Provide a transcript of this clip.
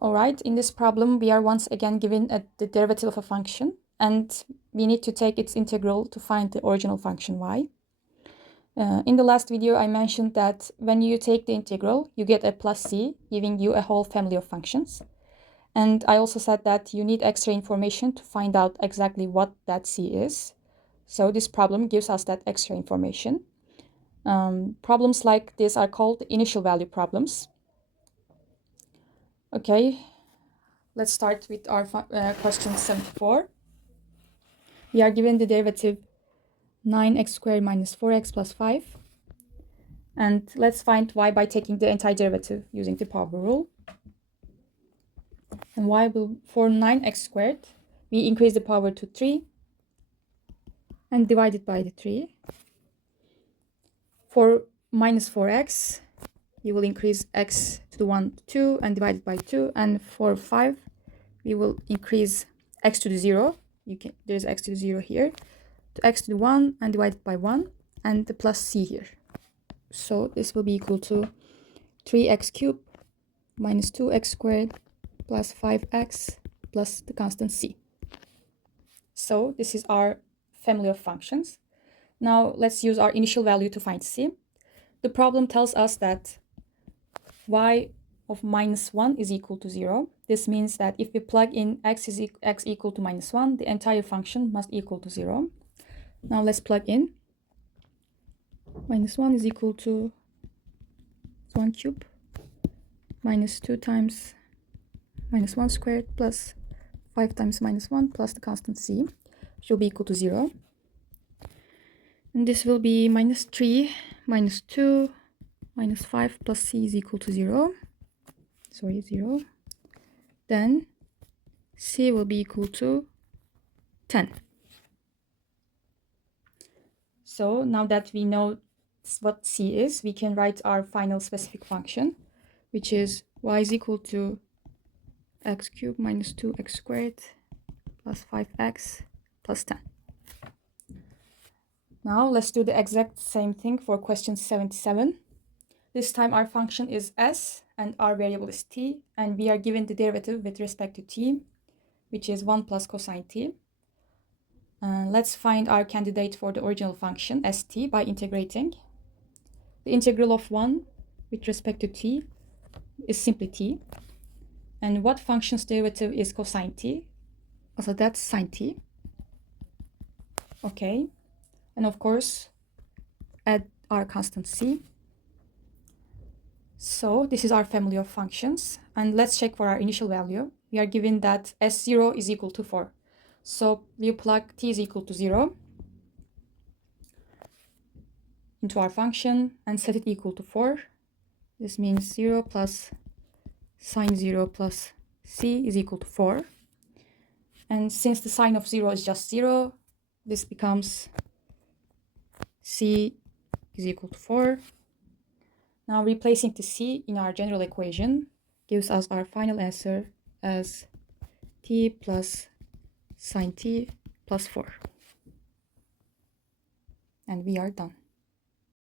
Alright, in this problem, we are once again given the derivative of a function, and we need to take its integral to find the original function y. In the last video, I mentioned that when you take the integral, you get a plus c, giving you a whole family of functions. And I also said that you need extra information to find out exactly what that c is. So this problem gives us that extra information. Problems like this are called initial value problems. Okay, let's start with our question 74. We are given the derivative 9x squared minus 4x plus 5. And let's find y by taking the antiderivative using the power rule. And y will, for 9x squared, we increase the power to 3 and divide it by the 3. For minus 4x, we will increase x to the 1 to 2 and divide it by 2. And for 5, we will increase x to the 0. There's x to the 0 here. To x to the 1 and divide it by 1. And the plus c here. So this will be equal to 3x cubed minus 2x squared plus 5x plus the constant c. So this is our family of functions. Now let's use our initial value to find c. The problem tells us that y of minus 1 is equal to 0. This means that if we plug in x equal to minus 1, the entire function must equal to 0. Now let's plug in. Minus 1 is equal to 1 cubed minus 2 times minus 1 squared plus 5 times minus 1 plus the constant c, which will be equal to 0. And this will be minus 3 minus 2 minus 5 plus c is equal to 0. Sorry, 0. Then c will be equal to 10. So now that we know what c is, we can write our final specific function, which is y is equal to x cubed minus 2x squared plus 5x plus 10. Now let's do the exact same thing for question 77. This time our function is s and our variable is t, and we are given the derivative with respect to t, which is 1 plus cosine t. Let's find our candidate for the original function st by integrating. The integral of 1 with respect to t is simply t. And what function's derivative is cosine t? So that's sine t. Okay. And of course, add our constant c. So this is our family of functions. And let's check for our initial value. We are given that s0 is equal to 4. So we plug t is equal to 0 into our function and set it equal to 4. This means 0 plus sine 0 plus c is equal to 4. And since the sine of 0 is just 0, this becomes c is equal to 4. Now replacing the c in our general equation gives us our final answer as t plus sine t plus 4. And we are done.